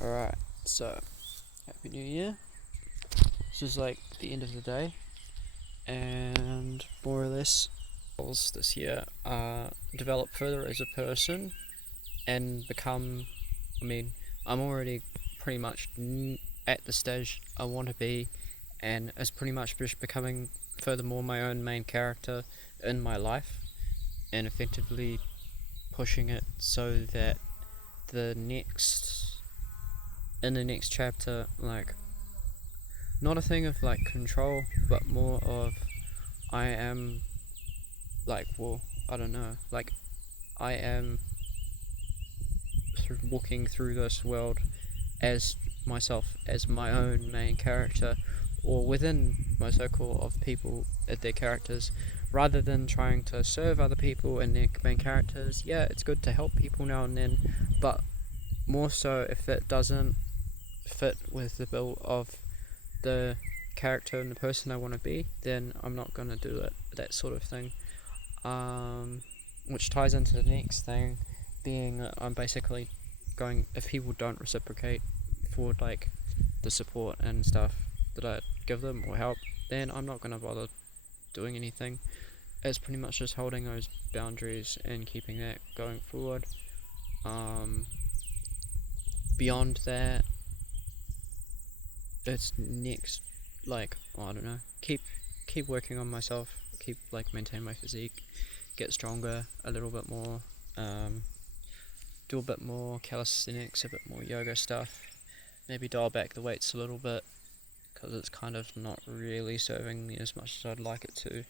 Alright, so Happy New Year. This is like the end of the day, and more or less, goals this year are develop further as a person and become. I mean, I'm already pretty much at the stage I want to be, and it's pretty much just becoming furthermore my own main character in my life, and effectively pushing it so that the next in the next chapter, like, not a thing of like control, but more of I am like, well, I don't know, like I am sort of walking through this world as myself, as my own main character, or within my circle of people at their characters, rather than trying to serve other people and their main characters. Yeah, it's good to help people now and then, but more so if it doesn't fit with the bill of the character and the person I want to be, then I'm not going to do it, that sort of thing. Which ties into the next thing, being I'm basically going, if people don't reciprocate for like the support and stuff that I give them or help, then I'm not going to bother doing anything. It's pretty much just holding those boundaries and keeping that going forward. Beyond that, it's next, like, I don't know, keep working on myself, keep like maintain my physique, get stronger a little bit more, do a bit more calisthenics, a bit more yoga stuff, maybe dial back the weights a little bit because it's kind of not really serving me as much as I'd like it to.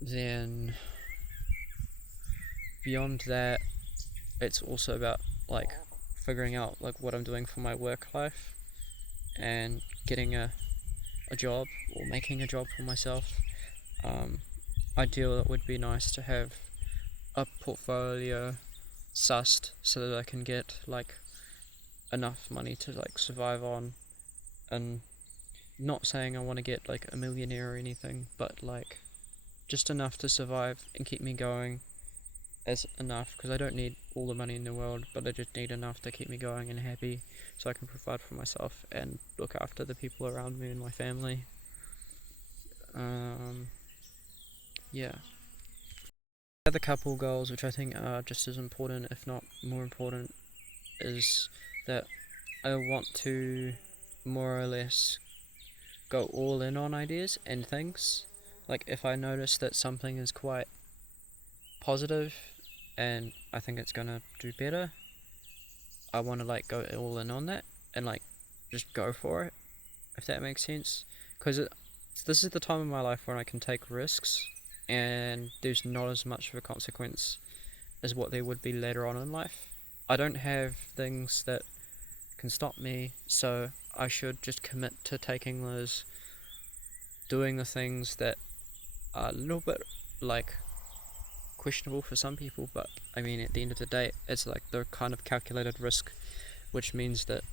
Then beyond that, it's also about like figuring out like what I'm doing for my work life and getting a job or making a job for myself. Ideal, it would be nice to have a portfolio sussed so that I can get like enough money to like survive on, and not saying I want to get like a millionaire or anything, but like just enough to survive and keep me going as enough, because I don't need all the money in the world, but I just need enough to keep me going and happy so I can provide for myself and look after the people around me and my family. Yeah. The other couple goals, which I think are just as important, if not more important, is that I want to more or less go all in on ideas and things. Like, if I notice that something is quite positive and I think it's gonna do better, I want to like go all in on that and like just go for it, if that makes sense. Because this is the time in my life where I can take risks and there's not as much of a consequence as what there would be later on in life. I don't have things that can stop me, so I should just commit to doing the things that are a little bit like questionable for some people, but I mean at the end of the day it's like the kind of calculated risk, which means that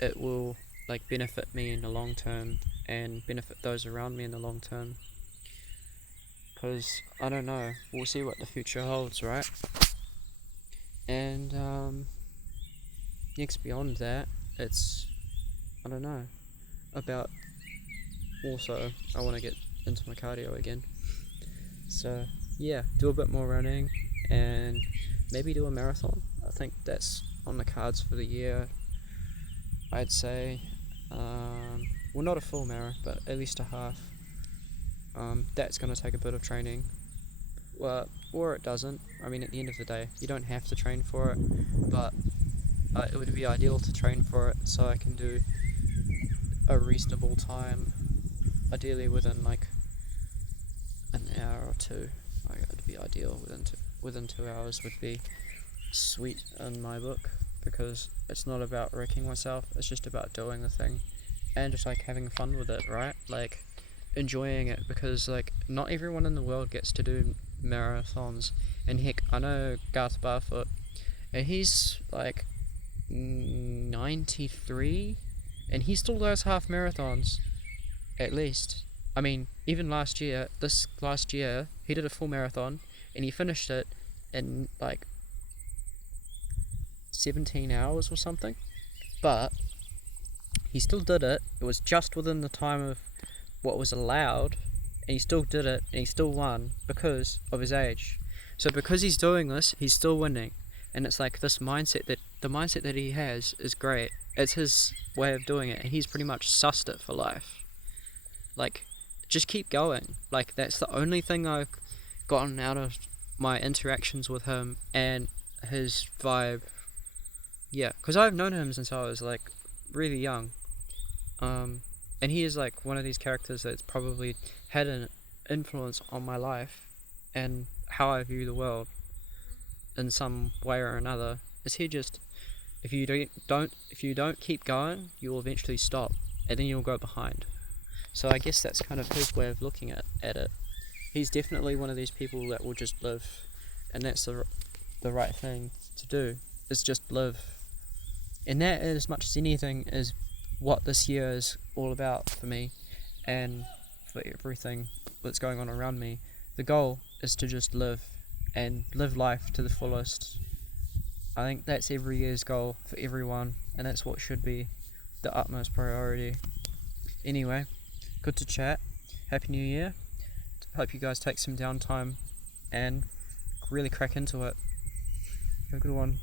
it will like benefit me in the long term and benefit those around me in the long term. Because I don't know, we'll see what the future holds, right? And next beyond that, it's, I don't know, about, also I want to get into my cardio again, so yeah, do a bit more running and maybe do a marathon. I think that's on the cards for the year, I'd say. Well, not a full marathon, but at least a half. That's going to take a bit of training, well, or it doesn't. I mean, at the end of the day, you don't have to train for it, but it would be ideal to train for it so I can do a reasonable time, ideally within like an hour or two. Like, it'd be ideal within 2 hours would be sweet in my book, because it's not about wrecking myself, it's just about doing the thing and just like having fun with it, right? Like enjoying it, because like not everyone in the world gets to do marathons. And heck, I know Garth Barfoot, and he's like 93 and he still does half marathons at least. I mean, even this last year he did a full marathon and he finished it in like 17 hours or something, but he still did it. It was just within the time of what was allowed, and he still did it, and he still won because of his age. So because he's doing this, he's still winning. And it's like this mindset, that the mindset that he has is great. It's his way of doing it, and he's pretty much sussed it for life. Like, just keep going. Like, that's the only thing I've gotten out of my interactions with him and his vibe. Yeah, because I've known him since I was like really young. And he is like one of these characters that's probably had an influence on my life and how I view the world in some way or another. Is he just, if you don't keep going, you will eventually stop, and then you'll go behind. So I guess that's kind of his way of looking at it. He's definitely one of these people that will just live, and that's the right thing to do, is just live. And that, as much as anything, is what this year is all about for me, and for everything that's going on around me. The goal is to just live, and live life to the fullest. I think that's every year's goal for everyone, and that's what should be the utmost priority. Anyway, good to chat. Happy New Year. Hope you guys take some downtime and really crack into it. Have a good one.